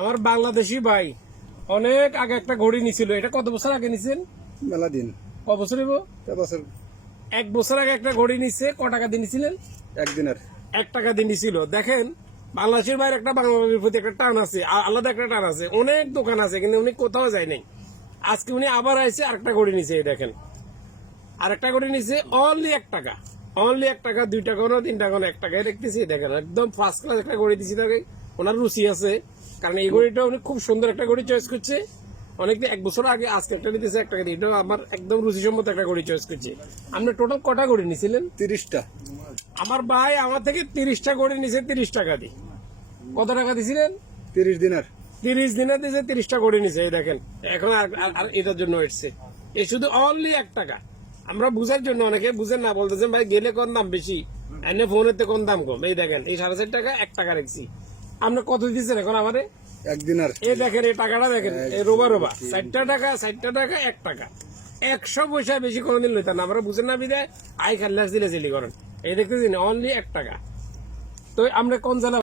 আমার বাংলাদেশি ভাই অনেক আগে একটা ঘড়ি নিছিল। এটা কত বছর আগে নিছেন? মেলা দিন ক বছর হইব? বছর 1 বছর আগে একটা ঘড়ি নিছে। ক টাকা দিয়ে নিছিলেন? একদিনের 1 টাকা দিয়ে নিছিল। দেখেন বাংলাদেশের বাইরে একটা বাংলাদেশের প্রতি একটা টান আছে, আলাদা একটা টান আছে। অনেক দোকান আছে কিন্তু উনি কোথাও যায় নাই। আজকে উনি আবার আইছে আরেকটা ঘড়ি নিছে। এই দেখেন আরেকটা ঘড়ি নিছে অনলি 1 টাকা, অনলি 1 টাকা, 2 টাকা না 3 টাকা না 1 টাকায় দেখতেছি। দেখেন একদম ফার্স্ট ক্লাস একটা ঘড়ি দিছি তাকে। ওনার রুচি আছে, কারণ এই ঘড়িটা উনি খুব সুন্দর একটা ঘড়ি চয়েস করছে। অনেকদিন 1 বছর আগে আজকে একটা নিতেছে 1 টাকা দিয়ে। এটা আমার একদম রুচিসম্মত একটা ঘড়ি চয়েস করছে। আপনি টোটাল কটা ঘড়ি নিছিলেন? 30টা। আমার ভাই আমার থেকে 30টা ঘড়ি নিছে 30 টাকা দিয়ে। কত টাকা দিছিলেন? 30 দিনের 30 দিনে দিয়েছে 30টা ঘড়ি নিছে। এই দেখেন এখন আর এটার জন্য এসছে। এই শুধু অনলি 1 টাকা। আমরা বুঝার জন্য, অনেকে বুঝেন না, বলতেছেন ভাই গেলে কোন দাম বেশি, এনে ফোনেতে কোন দাম কম। এই দেখেন এই 4.5 টাকা 1 টাকা রাখছি। আপনি কত দিচ্ছেন এখন আমারে? একদিনের এই দেখেন এই টাকাটা দেখেন, এই রোবা 60টা টাকা, 60টা টাকা 1 টাকা। 100 পয়সা বেশি কোনদিন লইতেন না। আমরা বুঝেন না বিদে আই খাল্লাস দিলে চিলি করেন। এই দেখতেছেন অনলি 1 টাকা। তো আমরা কোন জেলা